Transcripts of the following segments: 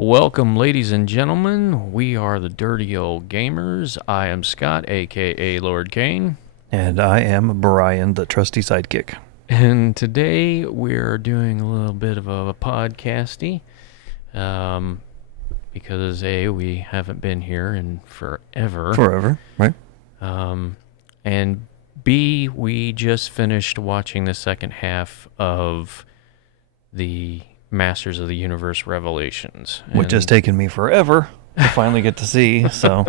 Welcome, ladies and gentlemen. We are the Dirty Old Gamers. I am Scott, aka Lord Kane. And I am Brian, the trusty sidekick. And today we're doing a little bit of a podcasty. Because A, we haven't been here in forever. Forever, right? And B, we just finished watching the second half of the Masters of the Universe Revelations. Which has taken me forever to finally get to see, so.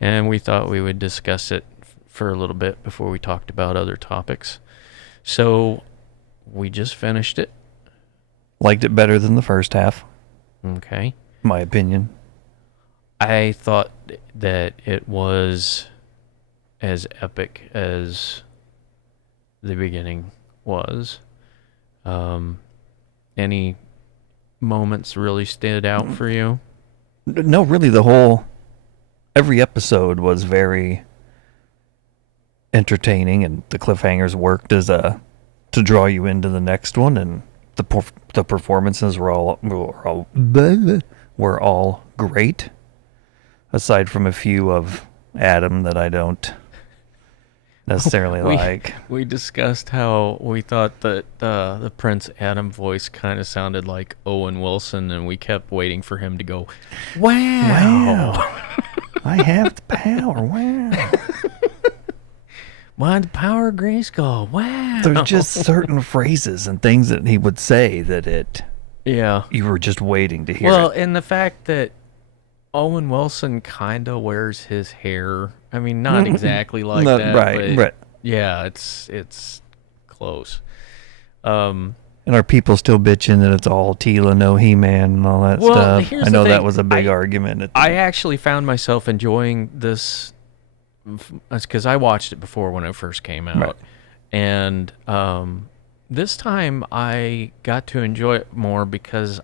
And we thought we would discuss it for a little bit before we talked about other topics. So, we just finished it. Liked it better than the first half. Okay. My opinion. I thought that it was as epic as the beginning was. Any moments really stood out for you? No, really, every episode was very entertaining, and the cliffhangers worked as to draw you into the next one, and the performances were all great, aside from a few of Adam that I don't necessarily like. We discussed how we thought that the Prince Adam voice kind of sounded like Owen Wilson, and we kept waiting for him to go, wow. I have the power, wow. Why the power of Grayskull, wow. There's just certain phrases and things that he would say that you were just waiting to hear. Well, and the fact that Owen Wilson kind of wears his hair. I mean, not exactly like that, but yeah, it's close. And are people still bitching that it's all Tila, no He-Man, and all that stuff? I know that was a big argument. I actually found myself enjoying this because I watched it before when it first came out, right. And this time I got to enjoy it more because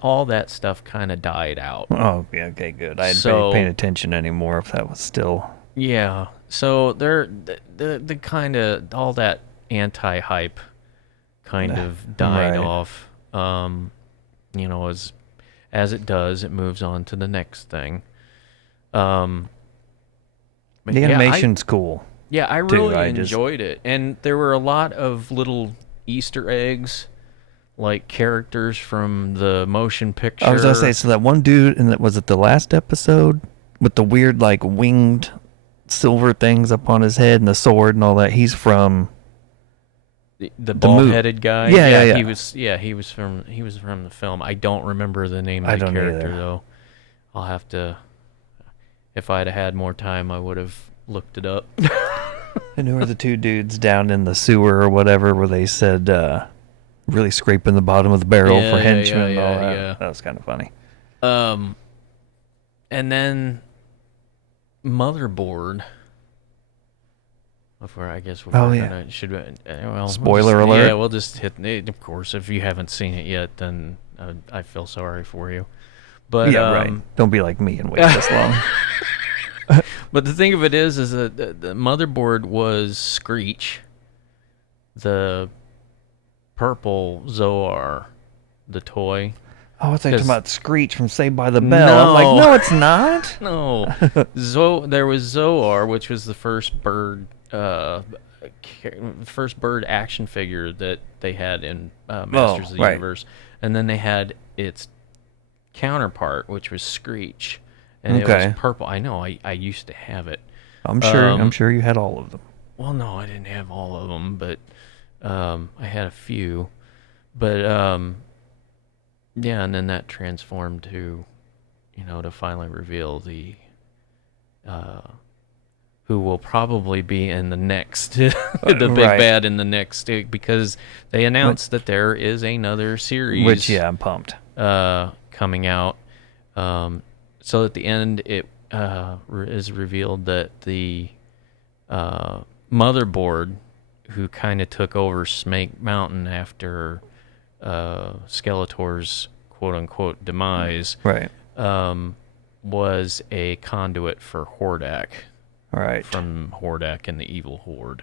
all that stuff kind of died out. Oh, yeah, okay, good. I hadn't paid attention anymore if that was still. Yeah, so the kind of all that anti-hype kind of died off. As it does, it moves on to the next thing. The animation's cool. Yeah, I really enjoyed it, and there were a lot of little Easter eggs. Like characters from the motion picture. I was going to say, so that one dude, was it the last episode? With the weird, like, winged silver things up on his head and the sword and all that. He's from... The bald-headed guy? Yeah. He was from the film. I don't remember the name of the character, though. I'll have to... If I'd had more time, I would have looked it up. And who are the two dudes down in the sewer or whatever where they said... really scraping the bottom of the barrel for henchmen and all that. Yeah. That was kind of funny. And then Motherboard. Spoiler alert. Yeah, we'll just hit it. Of course, if you haven't seen it yet, then I feel sorry for you. But yeah, right. Don't be like me and wait this long. But the thing of it is that the Motherboard was Screech, the purple Zoar, the toy. Oh, I was talking about Screech from Saved by the Bell. No. I'm like, no, it's not. No. There was Zoar, which was the first bird action figure that they had in Masters of the Universe. And then they had its counterpart, which was Screech. And it was purple. I know, I used to have it. I'm sure you had all of them. Well, no, I didn't have all of them, but I had a few, but and then that transformed to, to finally reveal the who will probably be in the next, the big bad in the next, because they announced that there is another series. Which, yeah, I'm pumped. Coming out. So at the end, it is revealed that the Motherboard, who kind of took over Snake Mountain after Skeletor's quote-unquote demise, was a conduit for Hordak. Right. From Hordak and the Evil Horde.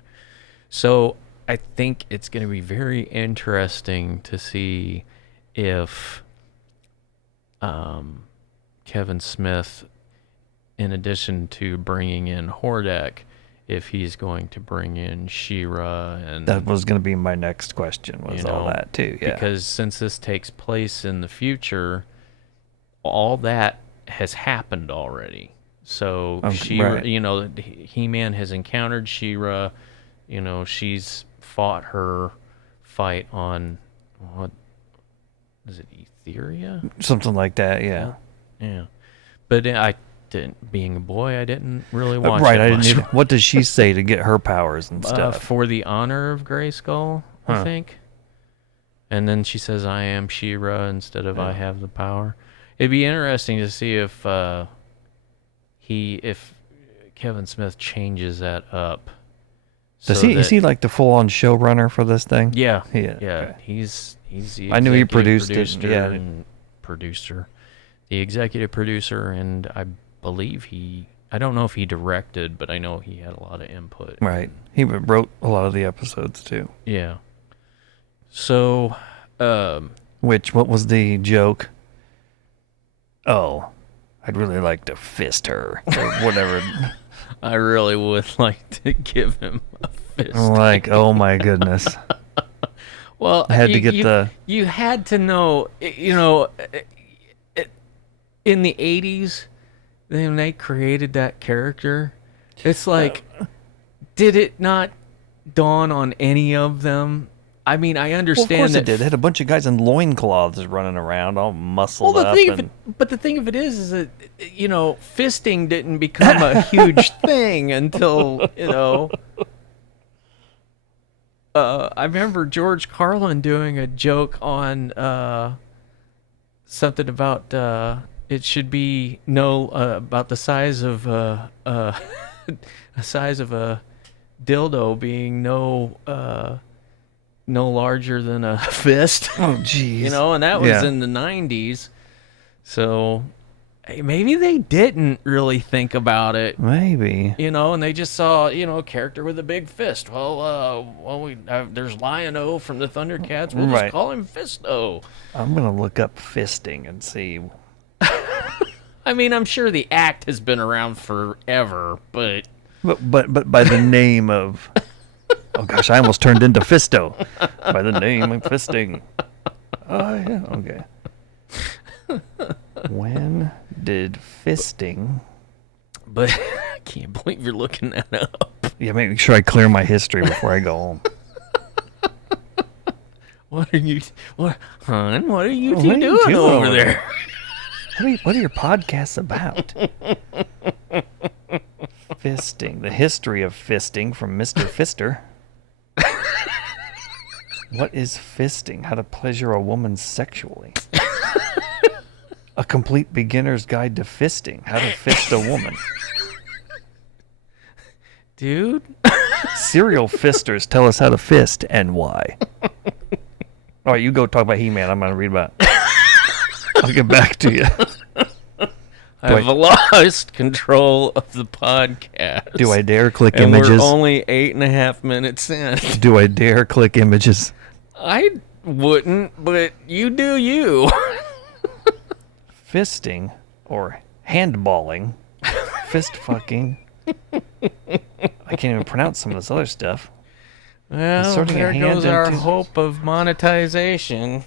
So I think it's going to be very interesting to see if Kevin Smith, in addition to bringing in Hordak, if he's going to bring in She-Ra. And that was going to be my next question, was all that too. Yeah. Because since this takes place in the future, all that has happened already. So She-Ra, He-Man has encountered She-Ra. She's fought her fight on, what is it, Etheria? Something like that, yeah. Yeah. But being a boy, I didn't really watch right, it I much. didn't either. What does she say to get her powers and stuff? For the honor of Grayskull, I think. And then she says, I am She-Ra instead of I have the power. It'd be interesting to see if Kevin Smith changes that up. Is he like the full-on showrunner for this thing? Yeah. Yeah. Okay. He's the I knew he produced it. Yeah. And the executive producer, and I believe I don't know if he directed, but I know he had a lot of input. Right. He wrote a lot of the episodes too. Yeah. So, what was the joke? Oh, I'd really like to fist her or whatever. I really would like to give him a fist. Like, oh my goodness. Well, I had to get you had to know, in the 80s, when they created that character, it's like, did it not dawn on any of them? I mean, I understand of course that it did. They had a bunch of guys in loincloths running around, all muscled up. But the thing of it is that, fisting didn't become a huge thing until, I remember George Carlin doing a joke on something about it should be about the size of a size of a dildo being no larger than a fist. Oh, jeez. And that was in the 90s. So maybe they didn't really think about it. Maybe. And they just saw, a character with a big fist. There's Lion-O from the Thundercats. We'll just call him Fisto. I'm going to look up fisting and see. I mean, I'm sure the act has been around forever, but by the name of... Oh, gosh, I almost turned into Fisto by the name of fisting. Oh, yeah, okay. When did fisting... But I can't believe you're looking that up. Yeah, make sure I clear my history before I go home. What are you two doing over there? What are your podcasts about? Fisting. The history of fisting from Mr. Fister. What is fisting? How to pleasure a woman sexually. A complete beginner's guide to fisting. How to fist a woman. Dude. Serial fisters tell us how to fist and why. All right, you go talk about He-Man. I'm going to read about it. I'll get back to you. I've lost control of the podcast. Do I dare click images? And we're only 8.5 minutes in. Do I dare click images? I wouldn't, but you do you. Fisting or handballing, fist fucking. I can't even pronounce some of this other stuff. Well, there goes our hope of monetization.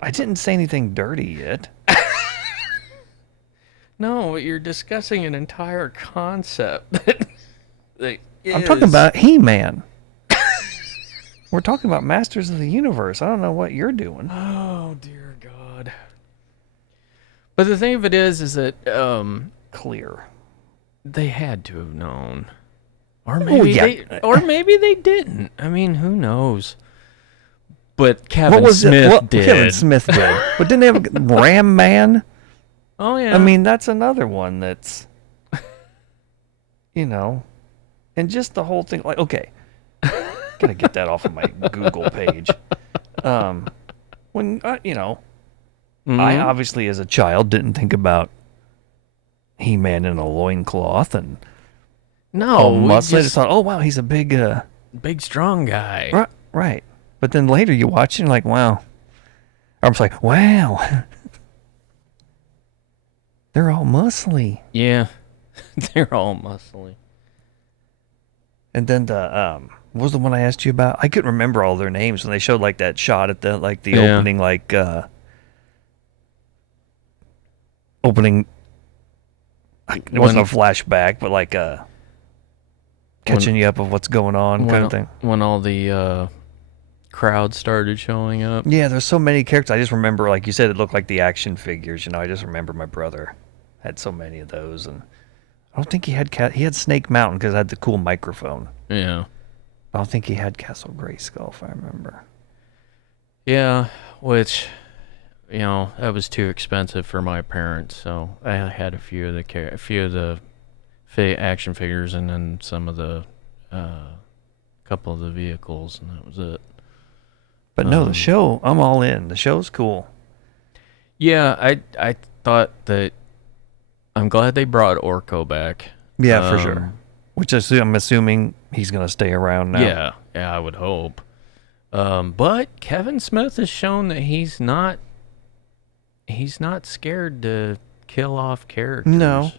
I didn't say anything dirty yet. No, you're discussing an entire concept. I'm talking about He-Man. We're talking about Masters of the Universe. I don't know what you're doing. Oh, dear God. But the thing of it is that... clear. They had to have known. Or maybe they didn't. I mean, who knows? But Kevin Smith did. Kevin Smith did. But didn't they have Ram Man? Oh, yeah. I mean, that's another one that's, and just the whole thing, like, okay, gotta get that off of my Google page. When, I obviously as a child didn't think about He-Man in a loincloth and muscle. I just thought, oh, wow, he's a big strong guy. Right. But then later you watch it and you're like, wow. I was like, wow. They're all muscly. Yeah, they're all muscly. And then what was the one I asked you about? I couldn't remember all their names when they showed like that shot at the opening opening. It wasn't a flashback, but like catching you up of what's going on kind of thing. When all the crowd started showing up. Yeah, there's so many characters. I just remember, like you said, it looked like the action figures. I just remember my brother had so many of those, and I don't think he had Snake Mountain because it had the cool microphone. Yeah. I don't think he had Castle Grayskull, if I remember. Yeah, which, that was too expensive for my parents, so I had a few of the action figures, and then some of the couple of the vehicles, and that was it. But no, the show, I'm all in. The show's cool. Yeah, I thought that I'm glad they brought Orko back. Yeah, for sure. Which I'm assuming he's going to stay around now. Yeah, I would hope. But Kevin Smith has shown that he's not scared to kill off characters. No.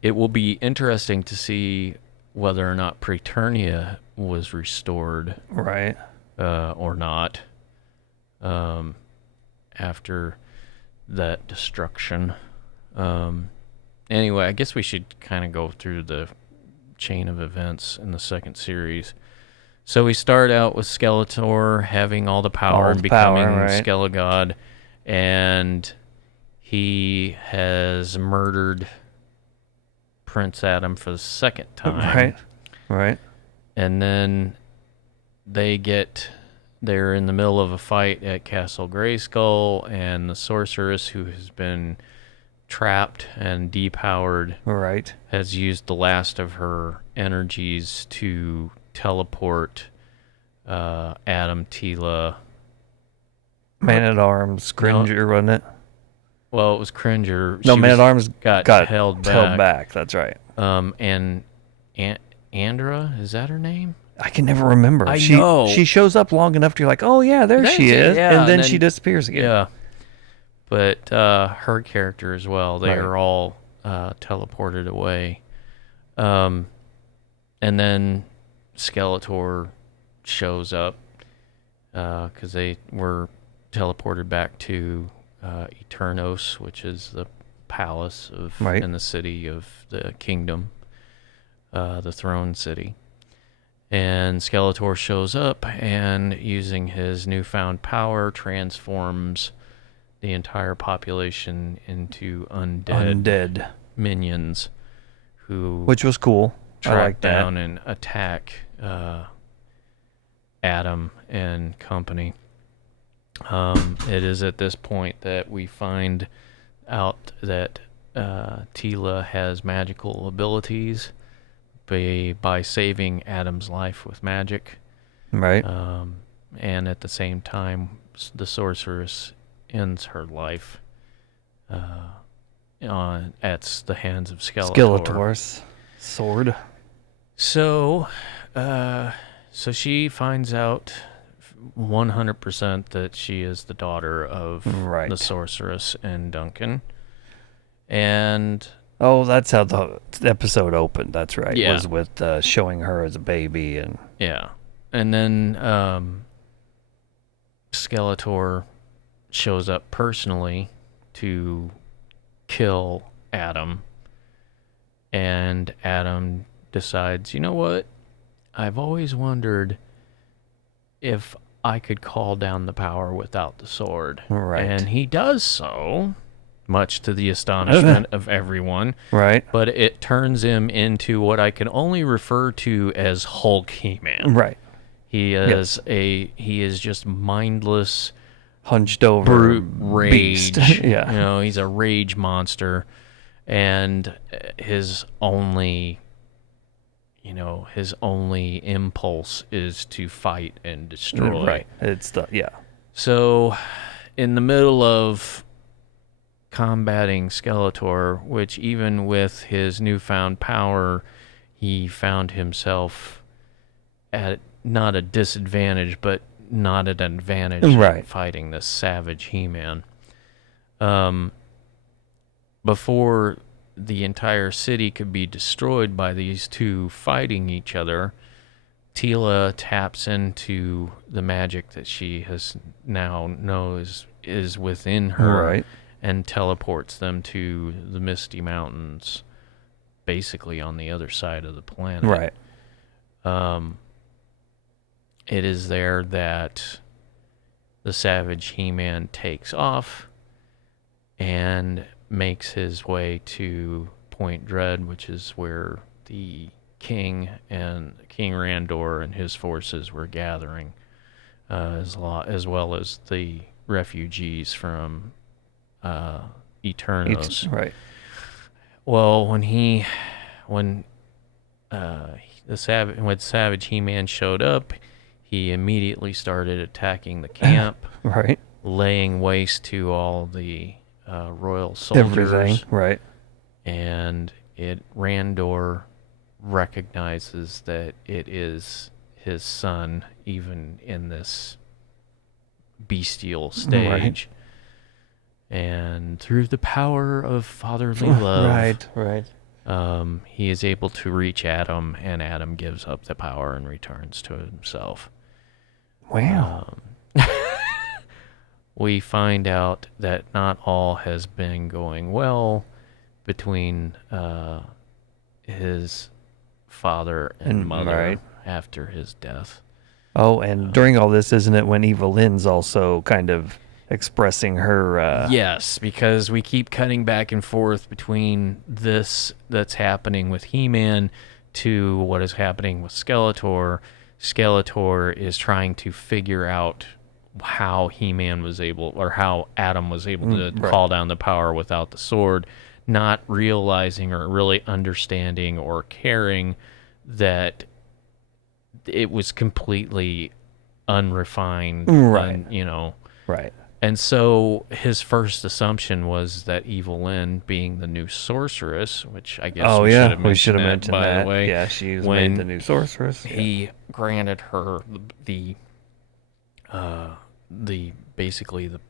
It will be interesting to see whether or not Praeternia was restored. Right. Or not. After that destruction. Anyway, I guess we should kind of go through the chain of events in the second series. So we start out with Skeletor having all the power and becoming Skelegod, and he has murdered Prince Adam for the second time. Right. And then they're in the middle of a fight at Castle Grayskull, and the sorceress, who has been trapped and depowered, has used the last of her energies to teleport Adam, Teela, Man-at-Arms, Cringer, wasn't it? Well, it was Cringer. No, Man-at-Arms got held back. That's right. And Andra, is that her name? I can never remember. I know. She shows up long enough to you're like, oh yeah, there she is, yeah, and then she disappears again. Yeah. But her character as well. They are all teleported away. And then Skeletor shows up because they were teleported back to Eternos, which is the palace in the city of the kingdom, the throne city. And Skeletor shows up and, using his newfound power, transforms the entire population into undead minions, which was cool. Track down and attack Adam and company. It is at this point that we find out that Teela has magical abilities by saving Adam's life with magic. Right. And at the same time, the sorceress ends her life at the hands of Skeletor's sword. So she finds out 100% that she is the daughter of the sorceress and Duncan. And that's how the episode opened. That's right. Yeah. It was with showing her as a baby and and then Skeletor shows up personally to kill Adam, and Adam decides, you know what? I've always wondered if I could call down the power without the sword. Right. And he does so, much to the astonishment of everyone. Right. But it turns him into what I can only refer to as Hulk He-Man. Right. He is he is just mindless, hunched over brute rage. Yeah. He's a rage monster, and his only impulse is to fight and destroy. Right. So, in the middle of combating Skeletor, which even with his newfound power, he found himself at not a disadvantage, but not at an advantage in fighting this savage He-Man. before the entire city could be destroyed by these two fighting each other, Tila taps into the magic that she has now knows is within her, Right. and teleports them to the Misty Mountains, basically on the other side of the planet. Right. It is there that the Savage He-Man takes off and makes his way to Point Dread, which is where the King and King Randor and his forces were gathering, as well as the refugees from Eternos. Right. Well, when Savage He-Man showed up, he immediately started attacking the camp, Right. laying waste to all the royal soldiers. Everything. Right. And Randor recognizes that it is his son, even in this bestial stage. Right. And through the power of fatherly love, right. He is able to reach Adam, and Adam gives up the power and returns to himself. Wow. We find out that not all has been going well between his father and mother after his death. Oh, and during all this, isn't it when Evelyn's also kind of expressing her... Yes, because we keep cutting back and forth between this that's happening with He-Man to what is happening with Skeletor. Skeletor is trying to figure out how He-Man was able, or how Adam was able to call down the power without the sword, not realizing or really understanding or caring that it was completely unrefined, right? Right. And so his first assumption was that Evelyn, being the new sorceress, which I guess we should have mentioned that, by the way. Yeah, she was made the new sorceress. He granted her the basically the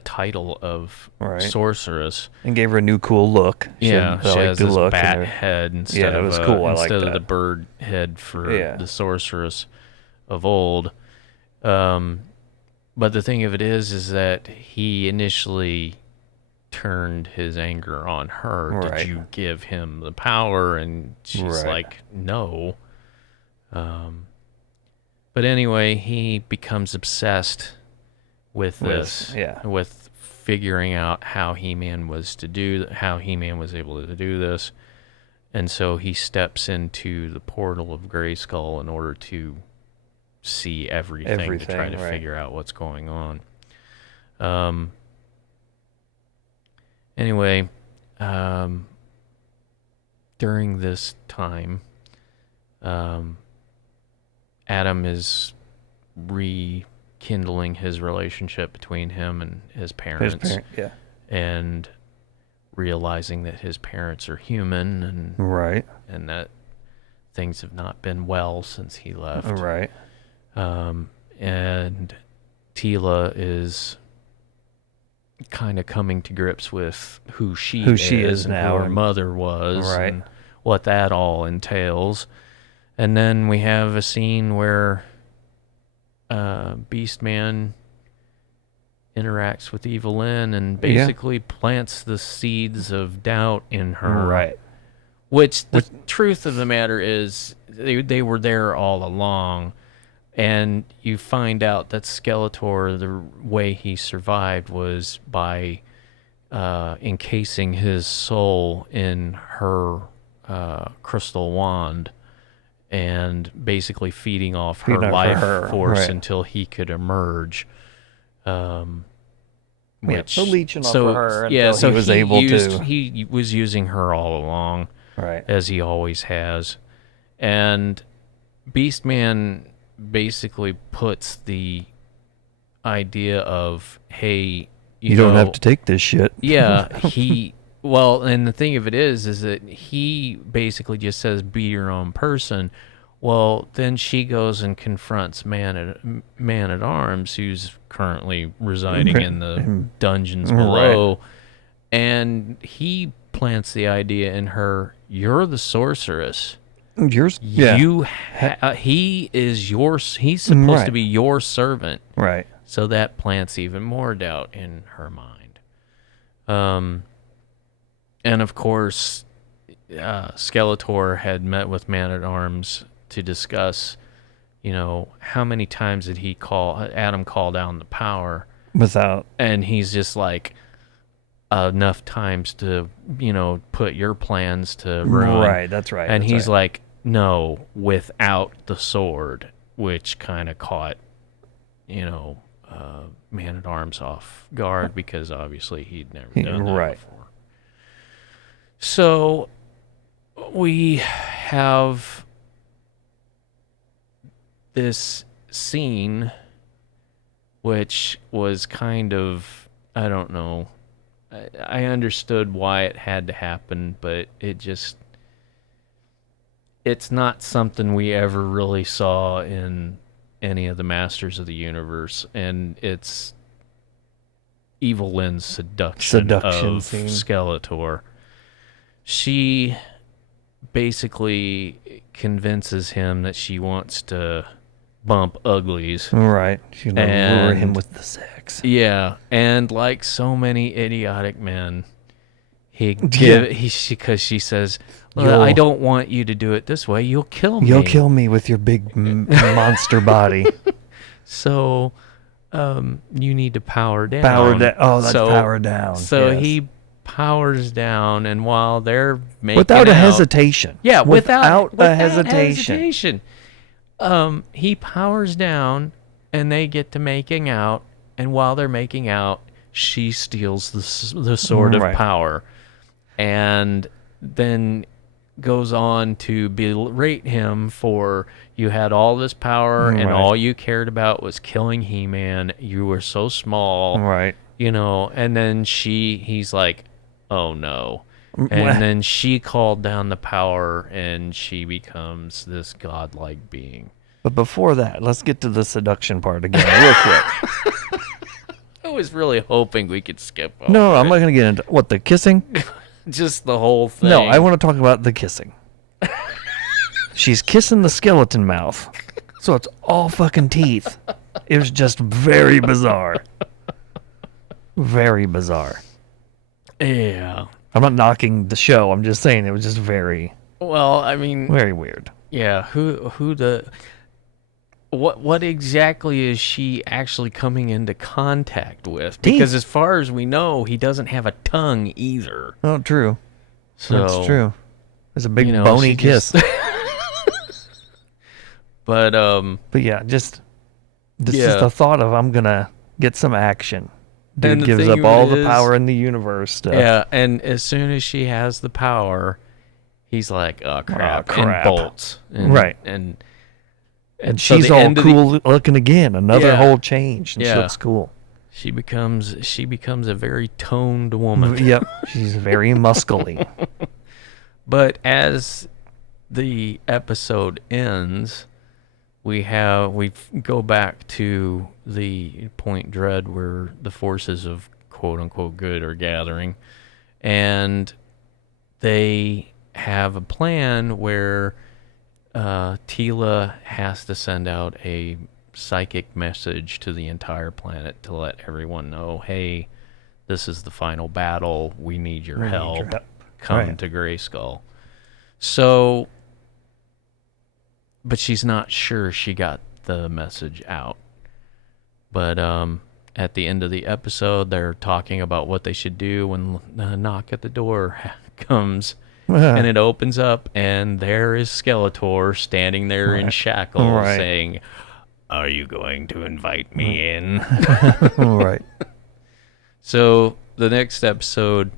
title of sorceress, and gave her a new cool look. She has this bat head instead of the bird head for the sorceress of old. But the thing of it is that he initially turned his anger on her. Right. Did you give him the power? And she's like, no. But anyway, he becomes obsessed with this, with figuring out how He-Man was able to do this. And so he steps into the portal of Grayskull in order to see everything to try to figure out what's going on. Anyway, during this time, Adam is rekindling his relationship between him and his parents. And realizing that his parents are human and that things have not been well since he left. And Tila is kind of coming to grips with who she is now, who her mother was, and what that all entails. And then we have a scene where Beastman interacts with Evelyn and basically plants the seeds of doubt in her. Which the truth of the matter is, they were there all along. And you find out that Skeletor, the way he survived was by encasing his soul in her crystal wand and basically feeding off her life force until he could emerge. Leeching off of her until he was able to. He was using her all along, as he always has. And Beastman basically puts the idea of, hey, you don't have to take this shit. Well, and the thing of it is that he basically just says, be your own person. Well, then she goes and confronts Man-at-Arms, who's currently residing in the dungeons below, And he plants the idea in her, you're the sorceress. Yours? Yeah. He's supposed to be your servant. Right. So that plants even more doubt in her mind. And of course, Skeletor had met with Man-at-Arms to discuss, how many times did Adam call down the power without, and he's just like, enough times to, put your plans to ruin. Right, that's right. And that's he's right. like, no, without the sword, which kind of caught, Man-at-Arms off guard because obviously he'd never done that before. So we have this scene which was kind of, I don't know, I understood why it had to happen, but it's not something we ever really saw in any of the Masters of the Universe, and it's Evil Lynn's seduction of scene. Skeletor. She basically convinces him that she wants to bump uglies. Right. She's going to lure him with the sex. Yeah, and like so many idiotic men, because she says, I don't want you to do it this way. You'll kill me. You'll kill me with your big monster body. So, you need to power down. Power down. So he powers down, and while they're making without a out, hesitation. Yeah, without a hesitation. He powers down, and they get to making out, and while they're making out, she steals the sword of power, and then goes on to berate him for, you had all this power and all you cared about was killing He-Man. You were so small. Right. And then he's like, oh no. And then she called down the power and she becomes this godlike being. But before that, let's get to the seduction part again real quick. I was really hoping we could skip over No, I'm not going to get into the kissing? Just the whole thing. No, I want to talk about the kissing. She's kissing the skeleton mouth. So it's all fucking teeth. It was just very bizarre. Very bizarre. Yeah. I'm not knocking the show. I'm just saying it was just very... Well, I mean... very weird. Yeah, what exactly is she actually coming into contact with? Teeth. Because as far as we know, he doesn't have a tongue either. Oh, true. So, that's true. It's a big bony kiss. But yeah, just the thought of, I'm gonna get some action. Dude gives up all the power in the universe stuff. Yeah, and as soon as she has the power, he's like, oh crap, and bolts. And she's all cool looking again. Another whole change. And she looks cool. She becomes a very toned woman. Yep. She's very muscly. But as the episode ends, we go back to the Point Dread where the forces of quote unquote good are gathering, and they have a plan where Teela has to send out a psychic message to the entire planet to let everyone know, hey, this is the final battle. We need your help. Come to Grayskull. So, but she's not sure she got the message out. But at the end of the episode, they're talking about what they should do when the knock at the door comes. And it opens up, and there is Skeletor standing there in shackles saying, are you going to invite me in? Right. So the next episode,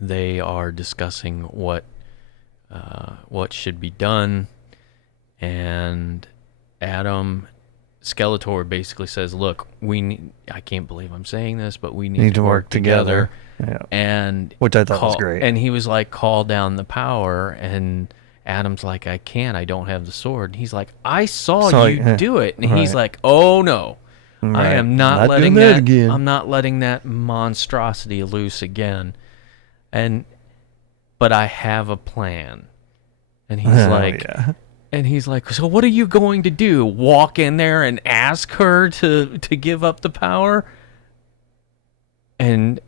they are discussing what should be done, and Skeletor basically says, look, I can't believe I'm saying this, but we need to work together. Yeah. And which I thought was great. And he was like, call down the power, and Adam's like, I don't have the sword. And he's like, I saw you do it. And he's like, oh no, I am not letting that again. I'm not letting that monstrosity loose again. But I have a plan. And he's like, so what are you going to do? Walk in there and ask her to give up the power? And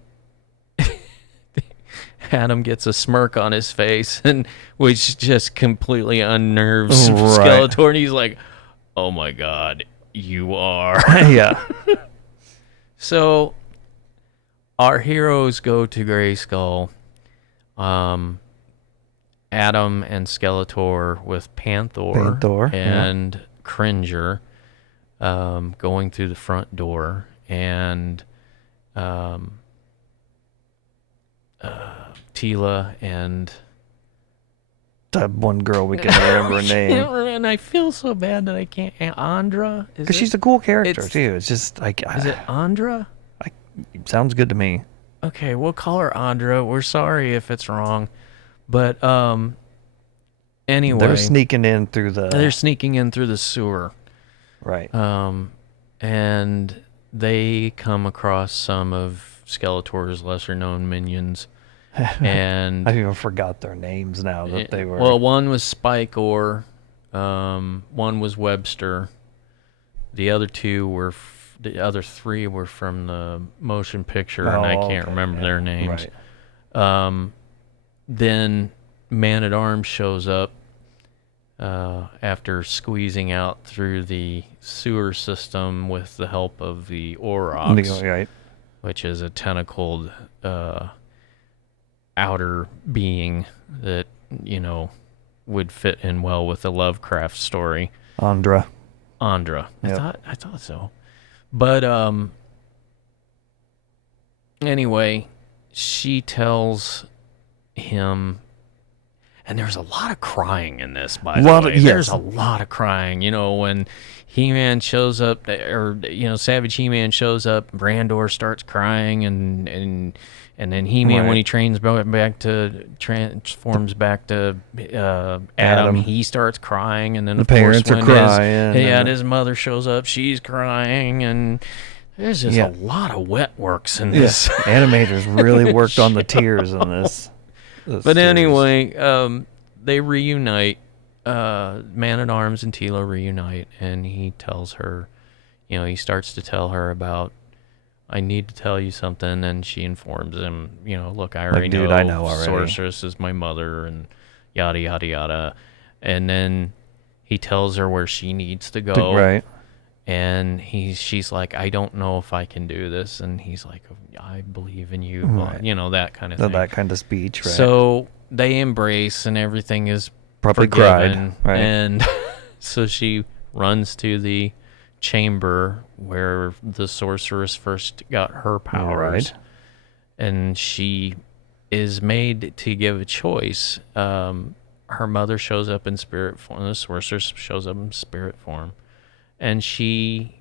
Adam gets a smirk on his face, and which just completely unnerves Skeletor. And he's like, oh my God, you are. Yeah. So our heroes go to Grayskull. Adam and Skeletor with Panther and Cringer going through the front door, and Teela and that one girl we can't remember her name. And I feel so bad that I can't. Andra? Because she's a cool character, too. It's just like... Is it Andra? Sounds good to me. Okay, we'll call her Andra. We're sorry if it's wrong. But, anyway... They're sneaking in through the sewer. Right. And they come across some of Skeletor's lesser-known minions. And I even forgot their names now that they were... Well, one was Spike Orr. One was Webster. The other three were from the motion picture, and I can't remember their names. Right. Then Man-at-Arms shows up after squeezing out through the sewer system with the help of the Aurochs, right. which is a tentacled outer being that, would fit in well with the Lovecraft story. Andra. Yep. I thought so. But anyway, she tells him, and there's a lot of crying in this, by the way. There's a lot of crying. when He-Man shows up, or Savage He-Man shows up, Brandor starts crying, and then He-Man, when he transforms back to Adam, he starts crying, and then the parents are crying. His mother shows up, she's crying, and there's just a lot of wet works in this. Animators really worked on the tears in this. But anyway, they reunite. Man-at-Arms and Teela reunite, and he tells her, he starts to tell her about, I need to tell you something, and she informs him, look, I already know. I know already. Sorceress is my mother, and yada, yada, yada. And then he tells her where she needs to go. Right. And she's like, I don't know if I can do this. And he's like, I believe in you. Right. That kind of thing. That kind of speech, right. So they embrace, and everything is probably forgiven, cried, right. And so she runs to the chamber where the sorceress first got her powers, right. And she is made to give a choice. Her mother shows up in spirit form, the sorceress shows up in spirit form, and she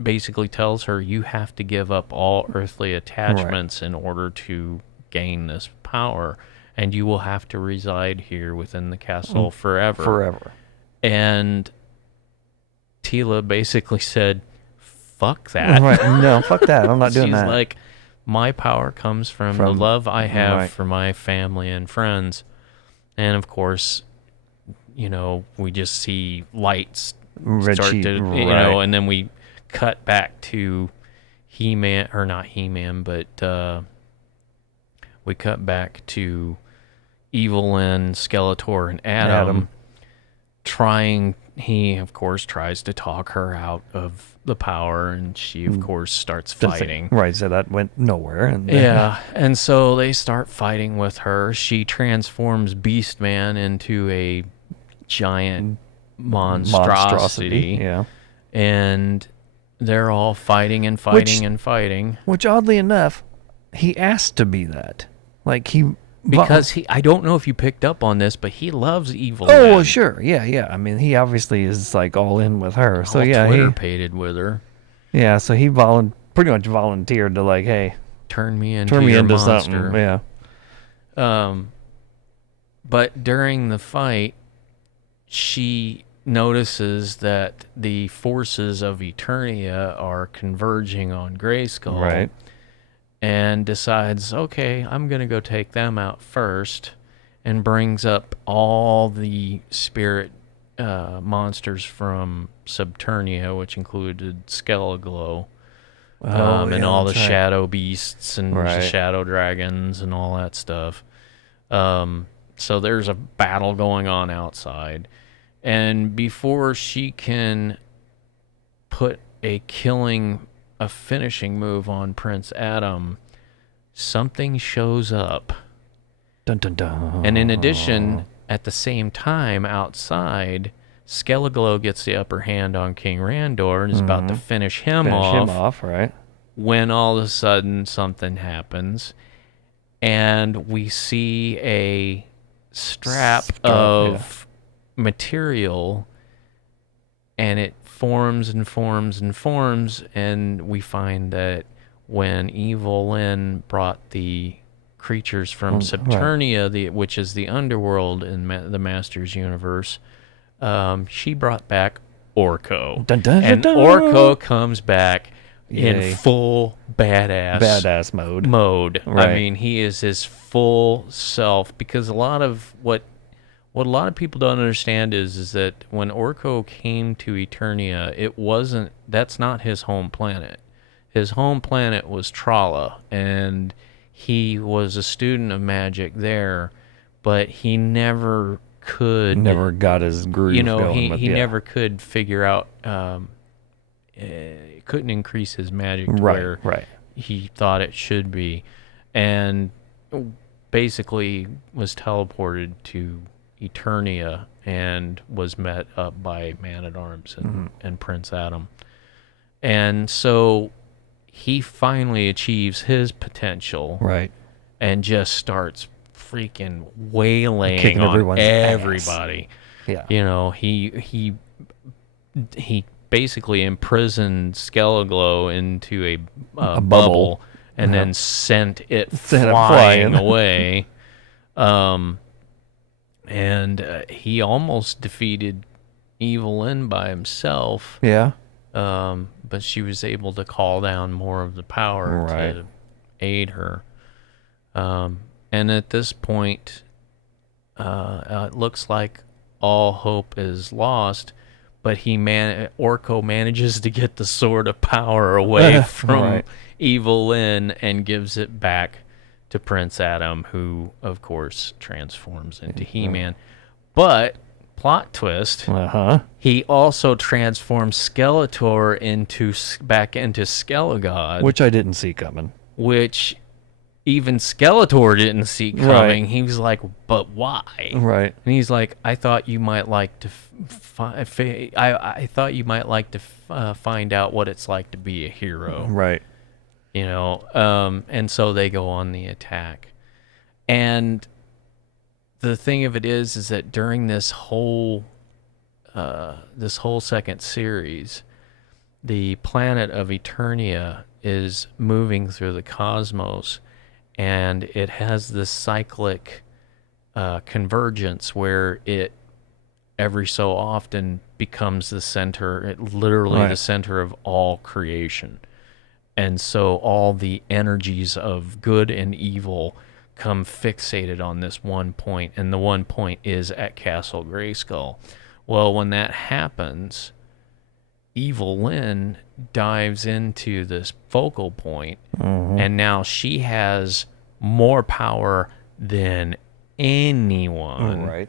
basically tells her, you have to give up all earthly attachments in order to gain this power, and you will have to reside here within the castle forever. And Teela basically said, fuck that. Right. No, fuck that. I'm not doing that. She's like, my power comes from the love I have for my family and friends. And of course, we just see lights start to, and then we cut back to He-Man, or not He-Man, but we cut back to Evelyn, Skeletor, and Adam. He, of course, tries to talk her out of the power, and she, of course, starts fighting. Right, so that went nowhere. And so they start fighting with her. She transforms Beastman into a giant monstrosity. Yeah. And they're all fighting and fighting and fighting. Which, oddly enough, he asked to be that. Because I don't know if you picked up on this, but he loves Evil. Oh, well, sure. Yeah. I mean, he obviously is all in with her. So yeah, Twitter-pated with her. Yeah, so he pretty much volunteered to hey, turn me into monster. Something. Yeah. But during the fight, she notices that the forces of Eternia are converging on Grayskull. Right. And decides, okay, I'm going to go take them out first, and brings up all the spirit monsters from Subternia, which included Skeleglow, and all the shadow beasts and the shadow dragons and all that stuff. So there's a battle going on outside. And before she can put a finishing move on Prince Adam, something shows up. Dun, dun, dun. And in addition, at the same time, outside, Skeleglow gets the upper hand on King Randor and is about to finish him off. Right. When all of a sudden something happens, and we see a strap of material, and it forms and forms and forms, and we find that when Evil Lyn brought the creatures from Subternia, which is the underworld in the Master's universe, she brought back Orko. Dun, dun, and dun, dun. Orko comes back in full badass mode. Right. I mean, he is his full self, because a lot of what a lot of people don't understand is that when Orko came to Eternia, that's not his home planet. His home planet was Trala, and he was a student of magic there, but he never got his groove going. He never could figure out, couldn't increase his magic to where he thought it should be, and basically was teleported to Eternia and was met up by Man-at-Arms and Prince Adam. And so he finally achieves his potential, and just starts freaking wailing on everybody. Yeah. You know, he basically imprisoned Skeleglow into a bubble and then sent it flying away. And he almost defeated Evil Lyn by himself. Yeah. But she was able to call down more of the power to aid her. And at this point, it looks like all hope is lost, but Orko manages to get the sword of power away from Evil Lyn and gives it back to Prince Adam, who, of course, transforms into He-Man. But, plot twist, he also transforms Skeletor back into Skelegod. Which I didn't see coming. Which even Skeletor didn't see coming. He was like, but why? Right. And he's like, I thought you might like to find out what it's like to be a hero. Right. You know, and so they go on the attack. And the thing of it is that during this whole second series, the planet of Eternia is moving through the cosmos, and it has this cyclic convergence where it every so often becomes the center, the center of all creation. And so all the energies of good and evil come fixated on this one point, and the one point is at Castle Grayskull. Well, when that happens, Evil Lyn dives into this focal point, and now she has more power than anyone.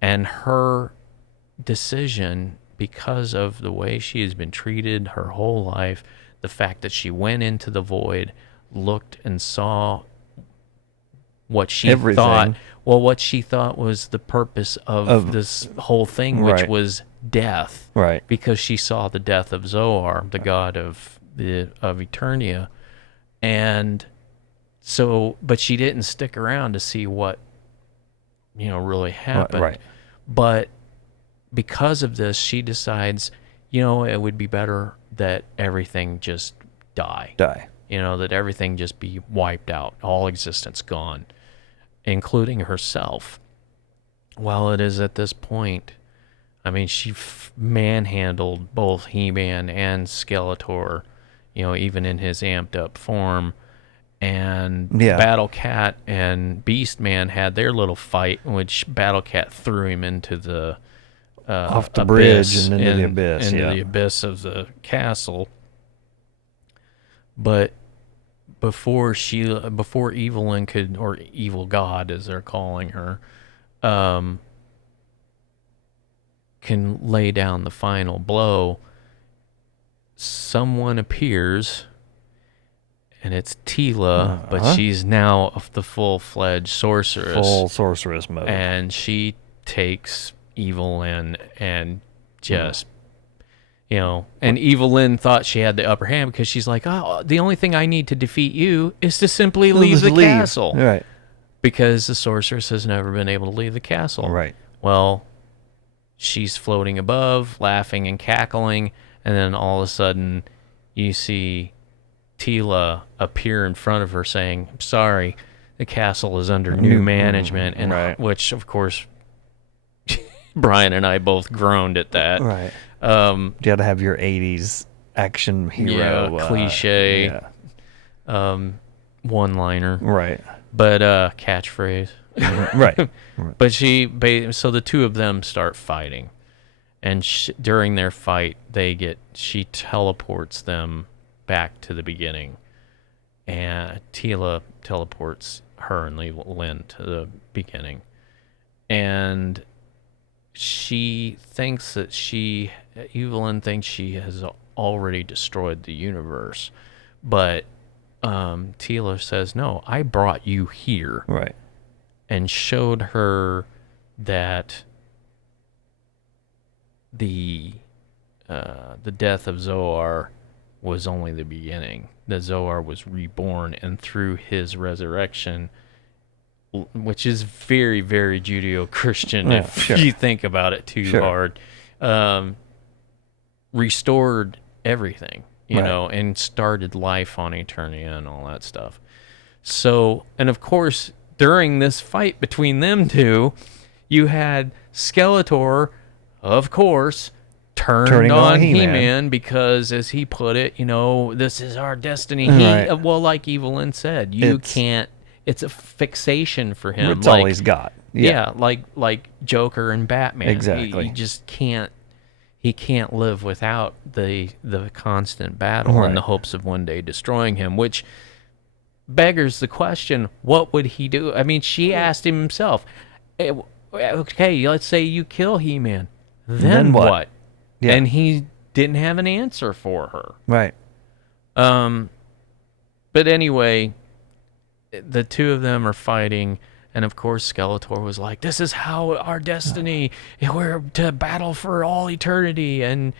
And her decision, because of the way she has been treated her whole life, the fact that she went into the void, looked and saw what she thought was the purpose of this whole thing, which was death. Because she saw the death of Zoar, the god of Eternia. And so, but she didn't stick around to see what, really happened. But because of this, she decides, it would be better that everything just die. That everything just be wiped out, all existence gone, including herself. Well, it is at this point I mean, she manhandled both He-Man and Skeletor, even in his amped up form. And Battle Cat and Beast Man had their little fight, in which Battle Cat threw him into the off the abyss, bridge and into the abyss, the abyss of the castle. But before Evelyn could, or Evil God as they're calling her, can lay down the final blow, someone appears, and it's Teela, but she's now the full-fledged sorceress. Full sorceress mode. And she takes Evelyn and just, and Evelyn thought she had the upper hand because she's like, oh, the only thing I need to defeat you is to simply leave the castle. Right. Because the sorceress has never been able to leave the castle. Right. Well, she's floating above, laughing and cackling, and then all of a sudden you see Teela appear in front of her saying, I'm sorry, the castle is under new management, and which, of course, Brian and I both groaned at that. Right. You got to have your 80s action hero. Cliche. One-liner. Right. But catchphrase. Right. But so the two of them start fighting. And during their fight, she teleports them back to the beginning. And Teela teleports her and Lynn to the beginning. And Evelyn thinks she has already destroyed the universe. But Teela says, no, I brought you here. Right. And showed her that the death of Zoar was only the beginning. That Zoar was reborn, and through his resurrection, which is very, very Judeo-Christian if you think about it too hard, restored everything, and started life on Eternia and all that stuff. So, and of course, during this fight between them two, you had Skeletor, of course, turning on He-Man because, as he put it, this is our destiny. Well, like Evelyn said, it's a fixation for him. It's all he's got. Yeah, like Joker and Batman. Exactly. He just can't. He can't live without the constant battle and the hopes of one day destroying him, which beggars the question, what would he do? I mean, she asked him himself, okay, let's say you kill He-Man. Then what? Yeah. And he didn't have an answer for her. Right. But anyway, the two of them are fighting, and of course Skeletor was like, this is how our destiny, we're to battle for all eternity. And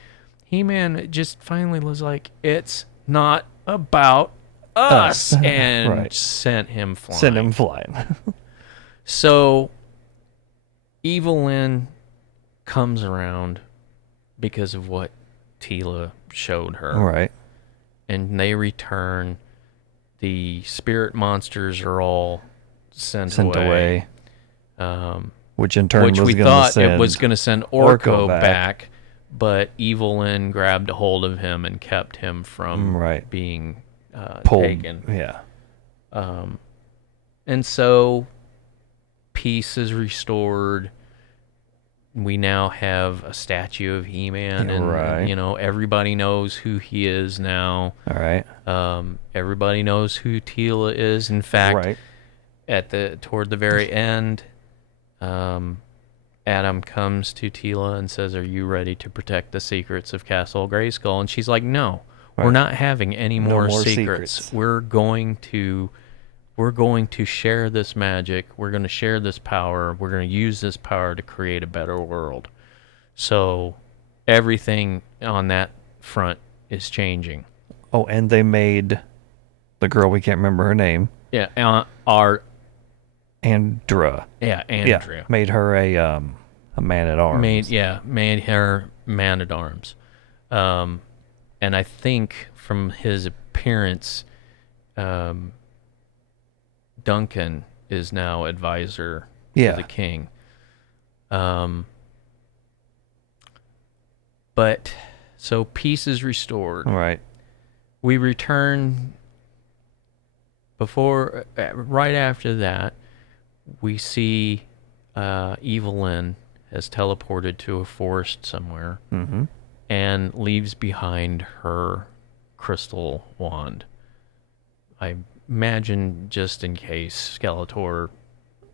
He-Man just finally was like, it's not about us, and sent him flying. So Evelyn comes around because of what Teela showed her. Right. And they return. The spirit monsters are all sent away. Which in turn we thought it was going to send Orko back, but Evelyn grabbed a hold of him and kept him from being taken. Yeah. And so peace is restored. We now have a statue of He-Man, and everybody knows who he is now. All right. Everybody knows who Teela is. In fact, toward the very end, Adam comes to Teela and says, "Are you ready to protect the secrets of Castle Grayskull?" And she's like, "No, we're not having any more secrets. We're going to share this magic. We're going to share this power. We're going to use this power to create a better world." So everything on that front is changing. Oh, and they made the girl, we can't remember her name. Yeah, Andra. Yeah, Andrea. Yeah, made her a man-at-arms. Made her man-at-arms. And I think from his appearance, Duncan is now advisor to the king. But so peace is restored. Right. We return right after that. We see Evelyn has teleported to a forest somewhere and leaves behind her crystal wand. I imagine just in case Skeletor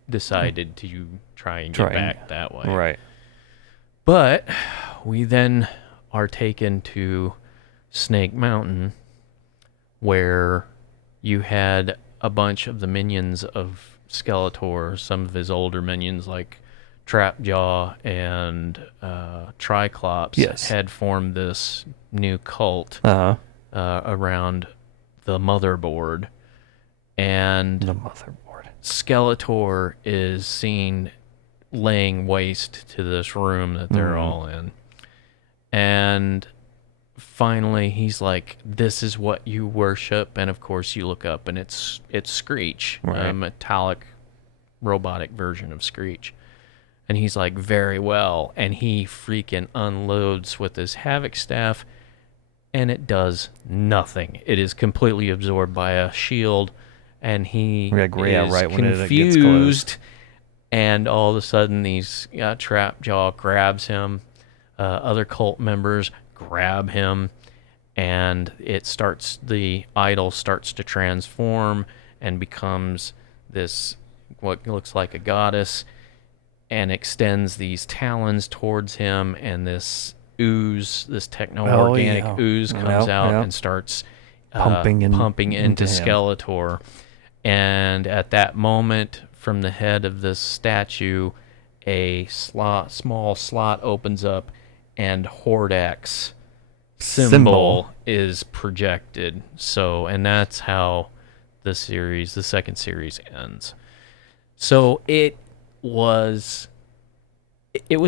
decided to try and get back that way. Right. But we then are taken to Snake Mountain, where you had a bunch of the minions of Skeletor, some of his older minions like Trapjaw and Triclops had formed this new cult around the motherboard. And the motherboard. Skeletor is seen laying waste to this room that they're all in. And finally he's like, this is what you worship. And of course you look up and it's Screech, a metallic robotic version of Screech. And he's like, very well. And he freaking unloads with his Havoc staff, and it does nothing. It is completely absorbed by a shield, and he is confused. And all of a sudden, these Trapjaw grabs him. Other cult members grab him, and the idol starts to transform and becomes this what looks like a goddess, and extends these talons towards him, and this ooze, this techno-organic ooze comes out and starts pumping into Skeletor. And at that moment, from the head of this statue, a small slot opens up, and Hordak's symbol is projected. So, and that's how the second series ends. So it was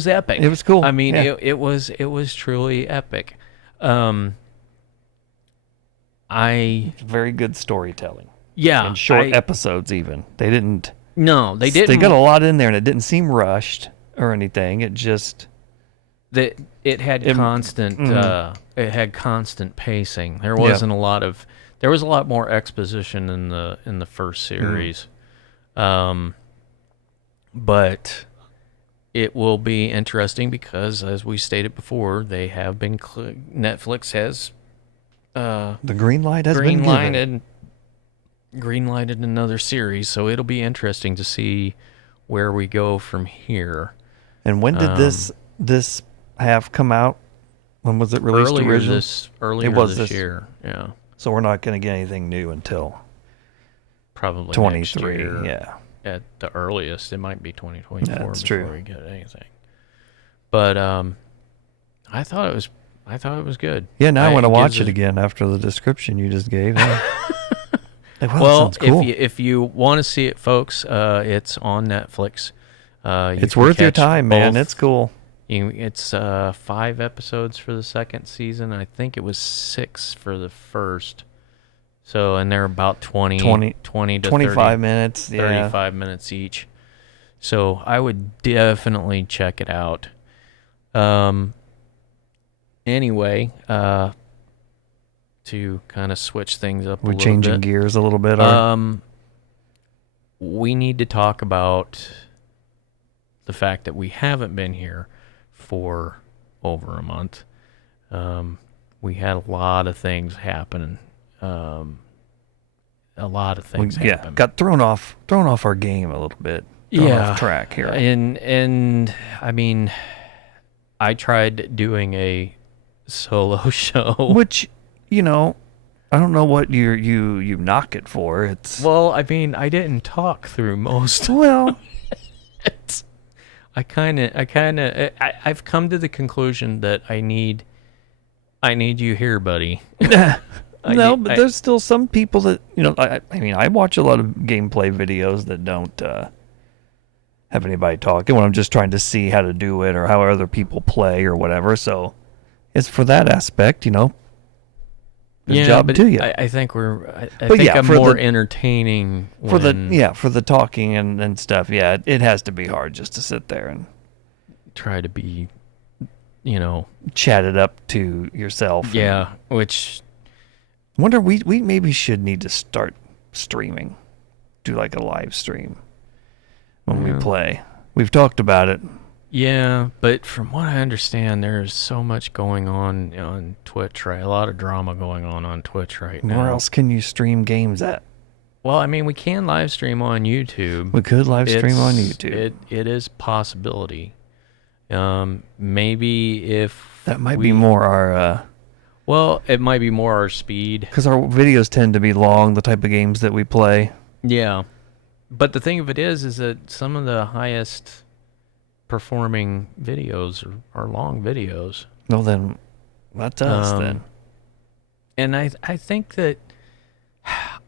epic. It was cool. I mean, it was truly epic. Very good storytelling. Yeah, and short episodes even. They didn't. No, they didn't. They got a lot in there, and it didn't seem rushed or anything. It just it had constant pacing. There wasn't a lot of. There was a lot more exposition in the first series, but it will be interesting because, as we stated before, they have been Netflix has the green light has been given. Greenlighted another series, so it'll be interesting to see where we go from here. And when did this have come out? When was it released originally? Earlier this year, yeah. So we're not going to get anything new until probably 23. Yeah, at the earliest, it might be 2024 before we get anything. But I thought it was good. Yeah, now I want to watch it again after the description you just gave. Well, cool. if you want to see it, folks, it's on Netflix. It's worth your time, man. It's cool. It's 5 episodes for the second season. I think it was 6 for the first. So, and they're about 20 to 25 minutes, 35 minutes each. So I would definitely check it out. Anyway, to kind of switch things up a little bit. We're changing gears a little bit. We need to talk about the fact that we haven't been here for over a month. We had a lot of things happen. Happen. Got thrown off our game a little bit. Off track here. And I mean, I tried doing a solo show, which, I don't know what you knock it for. Well, I mean, I didn't talk through most. Well, I've come to the conclusion that I need you here, buddy. But there's still some people that, I mean, I watch a lot of gameplay videos that don't have anybody talking when I'm just trying to see how to do it or how other people play or whatever. So it's for that aspect, job to you. I think I'm more entertaining for the talking and stuff. Yeah, it has to be hard just to sit there and try to be chat it up to yourself. Yeah, which wonder we maybe should need to start streaming, do like a live stream when we play. We've talked about it. Yeah, but from what I understand, there's so much going on Twitch, right? A lot of drama going on Twitch right now. Where else can you stream games at? Well, I mean, we can live stream on YouTube. We could live stream on YouTube. It is a possibility. Maybe if that might be more our. Well, it might be more our speed. Because our videos tend to be long, the type of games that we play. Yeah, but the thing of it is that some of the highest performing videos are long videos. Well, then that's us then. And I think that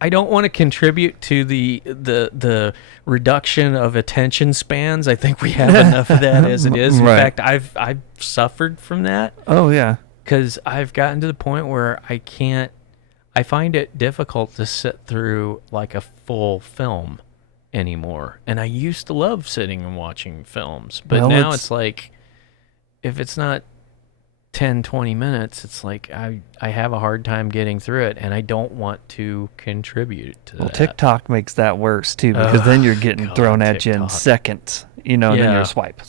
I don't want to contribute to the reduction of attention spans. I think we have enough of that as it is. In fact, I've suffered from that. Oh yeah, because I've gotten to the point where I find it difficult to sit through like a full film anymore. And I used to love sitting and watching films, but now it's like, if it's not 10, 20 minutes, it's like I have a hard time getting through it, and I don't want to contribute to that. Well, TikTok makes that worse too, because then you're getting thrown at you in seconds, and then you're swipe.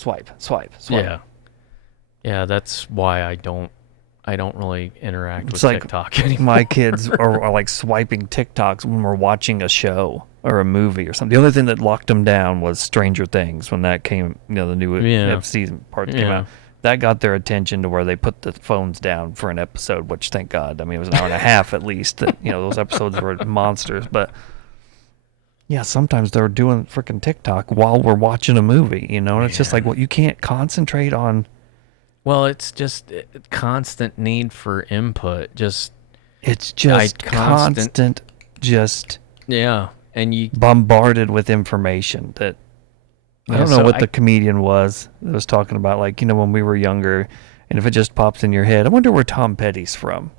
Yeah, that's why I don't really interact with TikTok anymore. My kids are like swiping TikToks when we're watching a show or a movie or something. The only thing that locked them down was Stranger Things when that came, the new season part came out. That got their attention to where they put the phones down for an episode, which thank God. I mean, it was an hour and a half at least. That those episodes were monsters. But yeah, sometimes they're doing freaking TikTok while we're watching a movie. And it's just like, well, you can't concentrate on. Well, it's just a constant need for input. It's just constant. Yeah, and you bombarded with information that. I don't know what the comedian was that was talking about, like, when we were younger, and if it just pops in your head, I wonder where Tom Petty's from.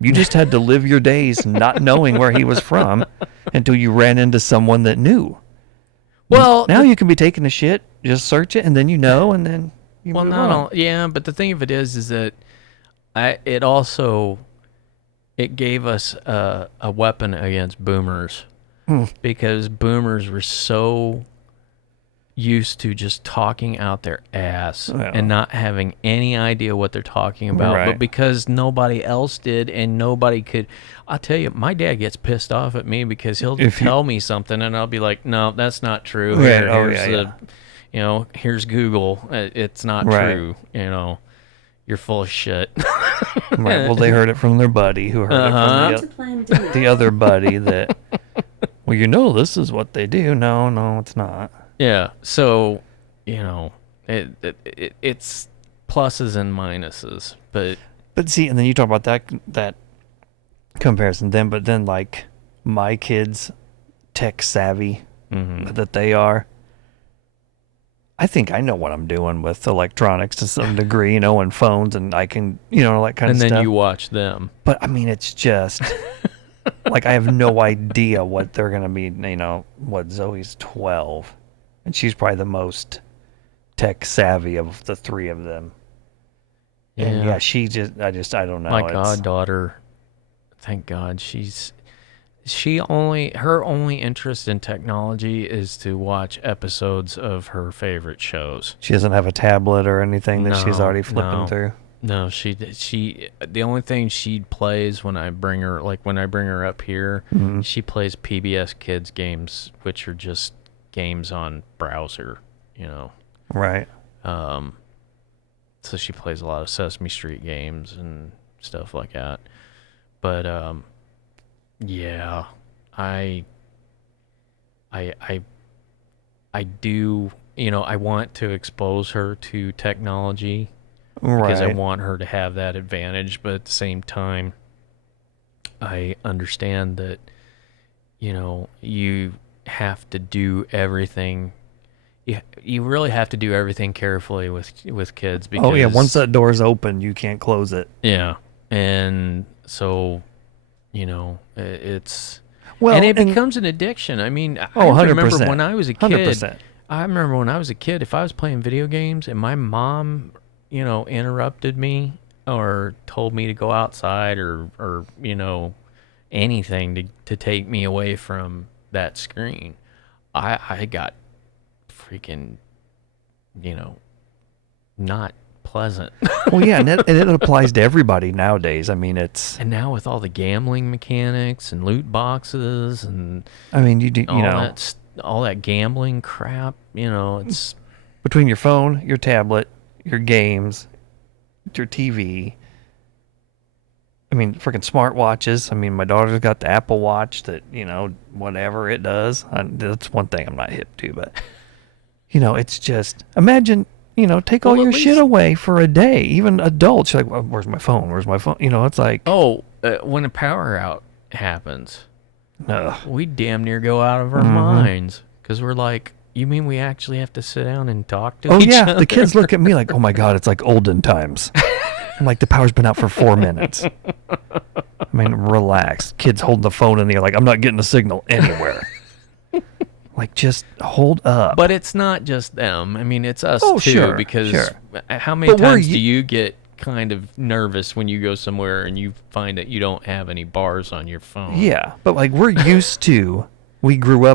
You just had to live your days not knowing where he was from until you ran into someone that knew. Well, now you can be taking a shit, just search it, and then and then you move on. Yeah, but the thing of it is that it gave us a weapon against boomers, because boomers were so used to just talking out their ass and not having any idea what they're talking about, but because nobody else did and nobody could. I'll tell you, my dad gets pissed off at me because he'll tell me something and I'll be like, no, that's not true. Here's Google. It's not true. You're full of shit. Well, they heard it from their buddy who heard it from the other buddy that, well, this is what they do. No, it's not. Yeah, so it's pluses and minuses, but see, and then you talk about that comparison, but then like my kids, tech savvy that they are, I think I know what I'm doing with electronics to some degree, and phones, and I can, that kind of stuff. And then you watch them. But I mean, it's just like I have no idea what they're gonna be. What Zoe's 12. And she's probably the most tech savvy of the three of them. Yeah. And I don't know. My goddaughter, thank God, her only interest in technology is to watch episodes of her favorite shows. She doesn't have a tablet or anything that she's already flipping through. No, she the only thing she plays when I bring her up here, she plays PBS Kids games, which are just games on browser, Right. So she plays a lot of Sesame Street games and stuff like that. But yeah, I do, I want to expose her to technology because I want her to have that advantage, but at the same time I understand that you have to do everything. You really have to do everything carefully with kids because once that door's open, you can't close it. Yeah, and so it's and it becomes an addiction. I mean, I remember when I was a kid. 100%. I remember when I was a kid, if I was playing video games and my mom, interrupted me or told me to go outside or anything to take me away from that screen, I got freaking, not pleasant. Well, yeah, and it applies to everybody nowadays. I mean, it's... And now with all the gambling mechanics and loot boxes and I mean, all that gambling crap, it's... Between your phone, your tablet, your games, your TV... I mean, freaking smartwatches. I mean, my daughter's got the Apple Watch that, whatever it does. That's one thing I'm not hip to, but, it's just... Imagine... take all your shit away for a day. Even adults, you're like, well, where's my phone? Where's my phone? It's like... when a power out happens, we damn near go out of our minds. Because we're like, you mean we actually have to sit down and talk to each other? The kids look at me like, oh my God, it's like olden times. I'm like, the power's been out for 4 minutes. I mean, relax. Kids holding the phone in the air like, I'm not getting a signal anywhere. Like, just hold up. But it's not just them. I mean, it's us too. Sure, because how many times do you get kind of nervous when you go somewhere and you find that you don't have any bars on your phone? Yeah, but like we're used to. We grew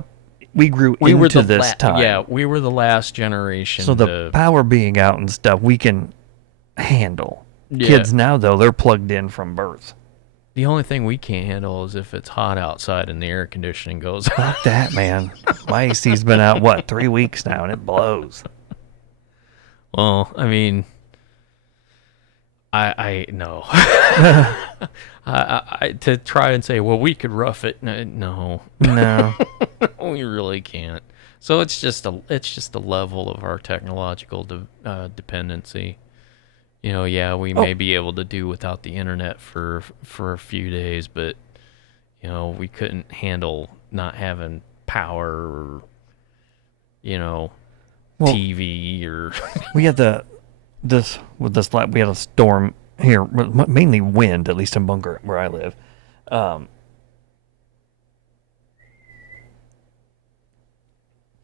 into this time. Yeah, we were the last generation. So the power being out and stuff, we can handle. Yeah. Kids now, though, they're plugged in from birth. The only thing we can't handle is if it's hot outside and the air conditioning goes out. Fuck that, man. My AC's been out, 3 weeks now, and it blows. Well, I mean, I know. I to try and say, well, we could rough it. No. We really can't. So it's just a level of our technological dependency. We may be able to do without the internet for a few days, but we couldn't handle not having power or TV or. We had we had a storm here, mainly wind, at least in Bunker where I live.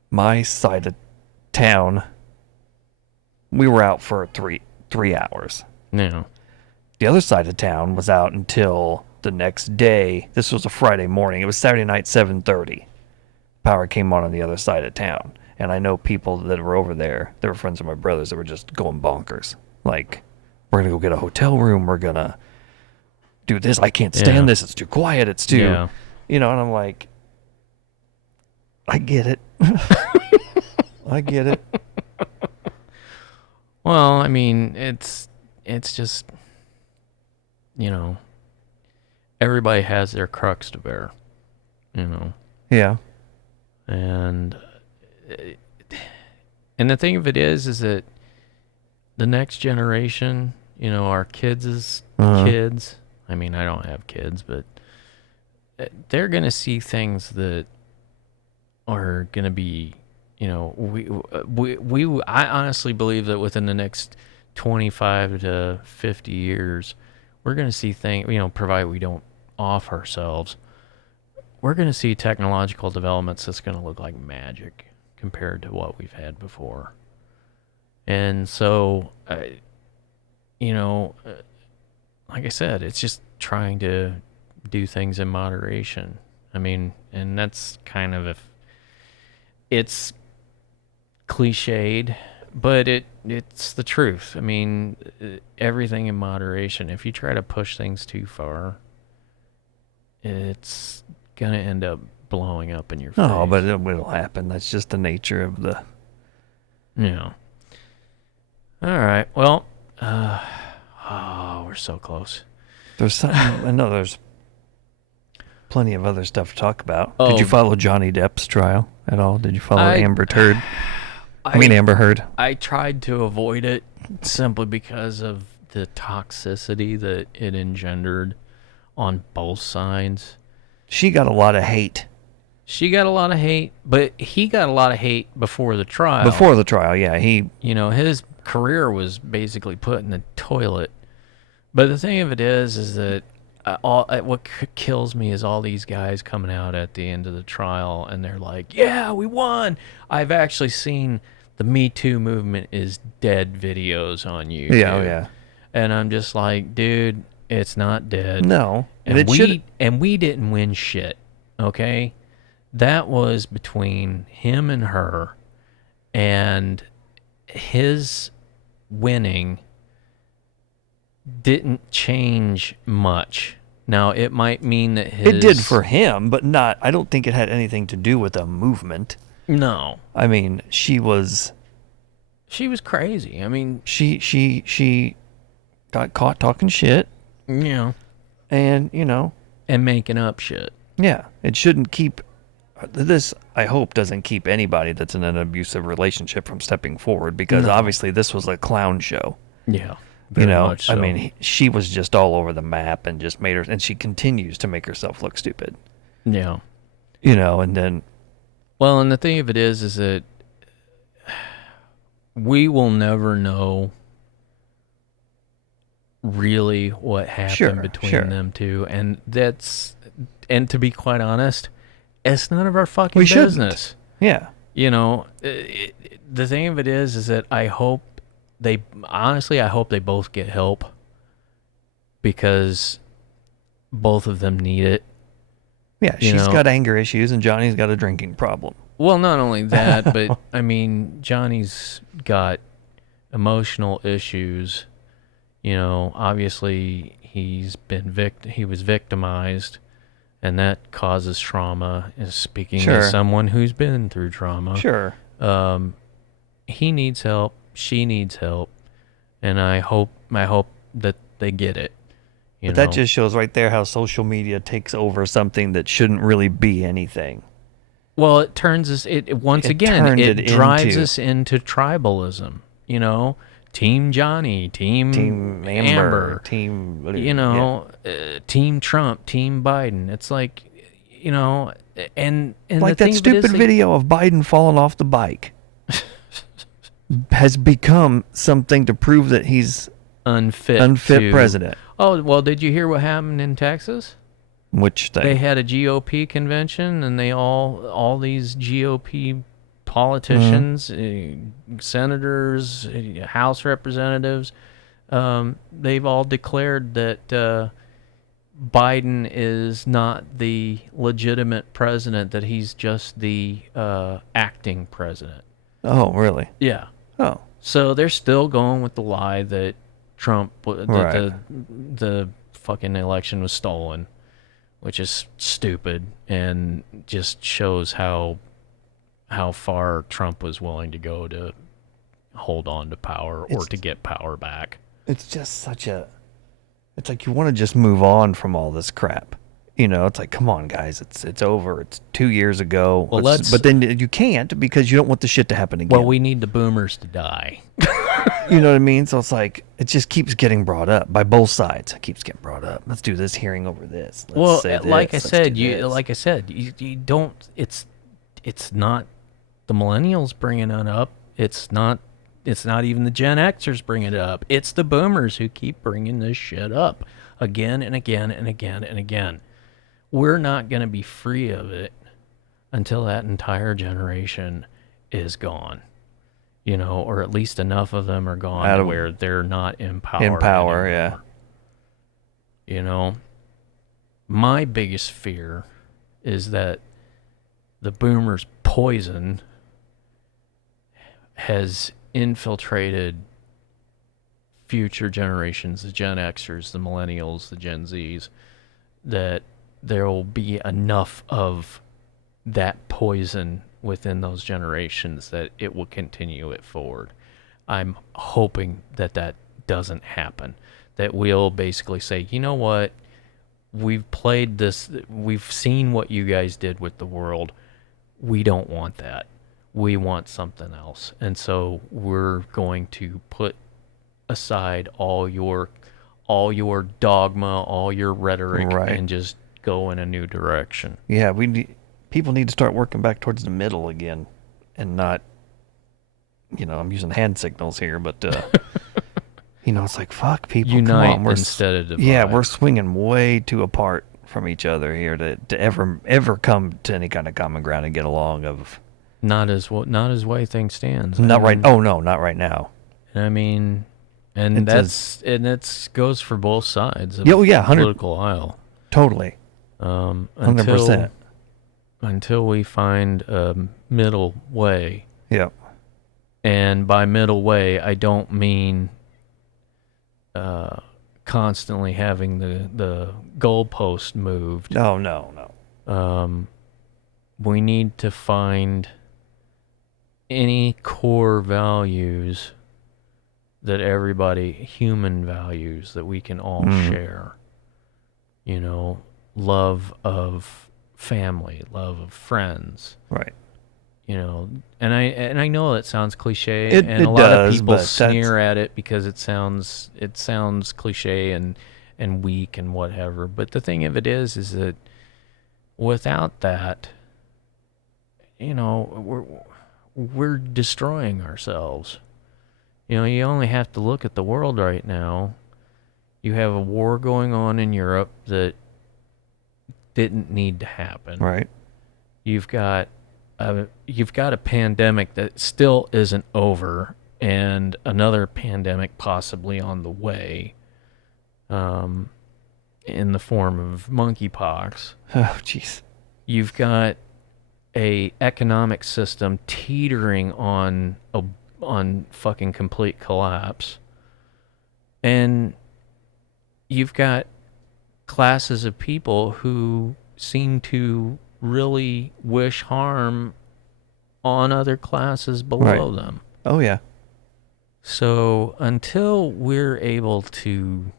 My side of town, we were out for 3 hours. Yeah. The other side of town was out until the next day. This was a Friday morning. It was Saturday night, 7:30. Power came on the other side of town. And I know people that were over there, they were friends of my brother's, that were just going bonkers. Like, we're going to go get a hotel room. We're going to do this. I can't stand this. It's too quiet. It's too... and I'm like, I get it. I get it. Well, I mean, it's just, everybody has their crux to bear, Yeah. And the thing of it is that the next generation, our kids' kids, I mean, I don't have kids, but they're going to see things that are going to be, I honestly believe that within the next 25 to 50 years, we're going to see things, provided we don't off ourselves, we're going to see technological developments that's going to look like magic compared to what we've had before. And so, like I said, it's just trying to do things in moderation. I mean, and that's kind of, if it's cliched, but it's the truth. I mean, everything in moderation. If you try to push things too far, it's gonna end up blowing up in your face. Oh, but it'll happen. That's just the nature of the... Yeah. All right. Well, we're so close. There's something... I know there's plenty of other stuff to talk about. Did you follow Johnny Depp's trial at all? Did you follow Amber Heard? Amber Heard. I tried to avoid it simply because of the toxicity that it engendered on both sides. She got a lot of hate. She got a lot of hate, but he got a lot of hate before the trial. Before the trial, yeah. His career was basically put in the toilet. But the thing of it is that what kills me is all these guys coming out at the end of the trial, and they're like, yeah, we won. I've actually seen the Me Too movement is dead videos on YouTube. Yeah, yeah. And I'm just like, dude, it's not dead. No, and we didn't win shit. Okay, that was between him and her, and his winning didn't change much. Now, it might mean that it did for him, but not. I don't think it had anything to do with a movement. No, I mean, she was crazy. I mean, she got caught talking shit. Yeah, and and making up shit. Yeah, it shouldn't keep this. I hope doesn't keep anybody that's in an abusive relationship from stepping forward, because obviously this was a clown show. Yeah. Much so. I mean, she was just all over the map and just made her, and she continues to make herself look stupid. Yeah. And then. Well, and the thing of it is that we will never know really what happened between them two, and to be quite honest, it's none of our fucking business. Yeah. The thing of it is that I hope they both get help, because both of them need it. Yeah, she's got anger issues and Johnny's got a drinking problem. Well, not only that, but I mean, Johnny's got emotional issues. Obviously he was victimized, and that causes trauma. Speaking as someone who's been through trauma. Sure. He needs help. She needs help, and I hope that they get it. But that just shows right there how social media takes over something that shouldn't really be anything. Well, it drives us into tribalism. Team Johnny, Team Amber, Team Team Trump, Team Biden. It's like, and like that stupid video of Biden falling off the bike has become something to prove that he's unfit president. Oh, well, did you hear what happened in Texas? Which thing? They had a GOP convention, and all these GOP politicians, senators, House representatives, they've all declared that Biden is not the legitimate president, that he's just the acting president. Oh, really? Yeah. Oh. So they're still going with the lie that the fucking election was stolen, which is stupid and just shows how far Trump was willing to go to hold on to power or to get power back. It's just it's like you want to just move on from all this crap. It's like, come on, guys, it's over. It's 2 years ago. Well, but then you can't, because you don't want the shit to happen again. Well, we need the boomers to die. You know what I mean? So it's like, it just keeps getting brought up by both sides. It keeps getting brought up. Let's do this hearing over this. Let's say this. Like I said, you don't. It's not the millennials bringing it up. It's not even the Gen Xers bringing it up. It's the boomers who keep bringing this shit up again and again and again and again. We're not going to be free of it until that entire generation is gone. Or at least enough of them are gone to where they're not in power. In power, anymore. Yeah. My biggest fear is that the boomers' poison has infiltrated future generations, the Gen Xers, the millennials, the Gen Zs, that there will be enough of that poison within those generations that it will continue it forward. I'm hoping that doesn't happen, that we'll basically say, you know what, we've played this, we've seen what you guys did with the world, we don't want that, we want something else, and so we're going to put aside all your dogma, all your rhetoric, and just go in a new direction. Yeah, people need to start working back towards the middle again, and not, I'm using hand signals here, but it's like, fuck, people, unite, come on, instead of divide. Yeah, we're swinging way too apart from each other here to ever come to any kind of common ground and get along. Not as way things stands. Not right. Oh no, not right now. I mean, and it's goes for both sides of yeah, the political aisle. Totally. 100%. Until we find a middle way. Yeah. And by middle way, I don't mean constantly having the goalpost moved. No. We need to find any core values that human values that we can all share. You know, love of family, love of friends. Right. You know, and I know that sounds cliche, it a lot does, of people sneer at it because it sounds cliche and weak and whatever. But the thing of it is that without that, you know, we're destroying ourselves. You know, you only have to look at the world right now. You have a war going on in Europe that didn't need to happen. Right. You've got a pandemic that still isn't over, and another pandemic possibly on the way, in the form of monkeypox. Oh, jeez. You've got a economic system teetering on fucking complete collapse, and you've got classes of people who seem to really wish harm on other classes below them. Oh, yeah. So until we're able to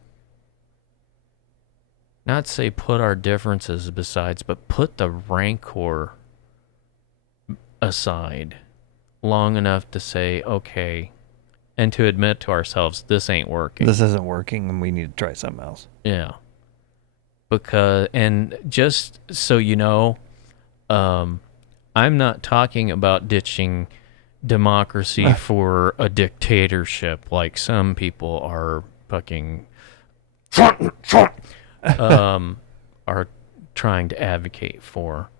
not say put our differences besides, but put the rancor aside long enough to say, okay, and to admit to ourselves, this ain't working. This isn't working, and we need to try something else. Yeah. Because, and just so you know, I'm not talking about ditching democracy for a dictatorship like some people are fucking are trying to advocate for.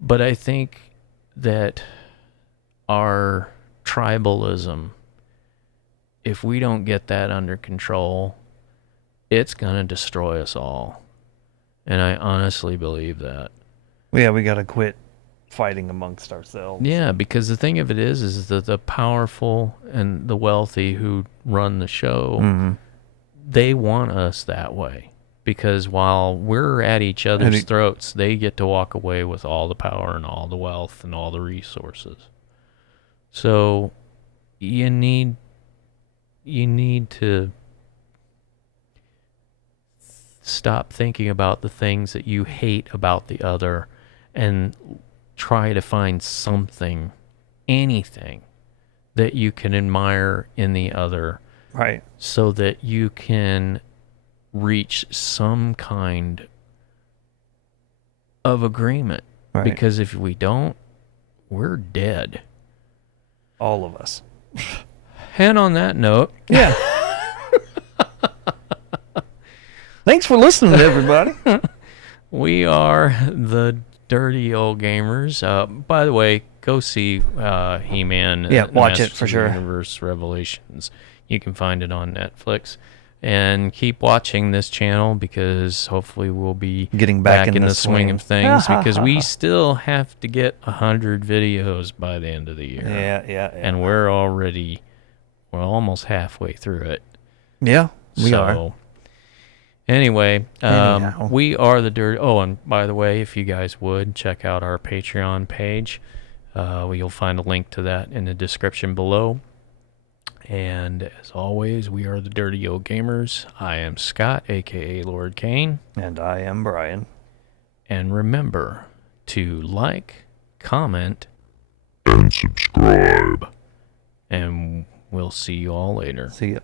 But I think that our tribalism, if we don't get that under control, it's going to destroy us all. And I honestly believe that. Yeah, we got to quit fighting amongst ourselves. Yeah, because the thing of it is that the powerful and the wealthy who run the show, they want us that way. Because while we're at each other's throats, they get to walk away with all the power and all the wealth and all the resources. So you need to stop thinking about the things that you hate about the other and try to find something, anything that you can admire in the other. Right. So that you can reach some kind of agreement. Right. Because if we don't, we're dead. All of us. And on that note, yeah. Thanks for listening, everybody. We are the Dirty Old Gamers. By the way, go see He-Man. Yeah, watch it for sure. Universe Revelations. You can find it on Netflix. And keep watching this channel because hopefully we'll be getting back in the swing of things because we still have to get 100 videos by the end of the year. Yeah. And we're almost halfway through it. Yeah, we are. Anyway, we are the Dirty... Oh, and by the way, if you guys would, check out our Patreon page. You'll find a link to that in the description below. And as always, we are the Dirty Old Gamers. I am Scott, a.k.a. Lord Kane. And I am Brian. And remember to like, comment, and subscribe. And we'll see you all later. See ya.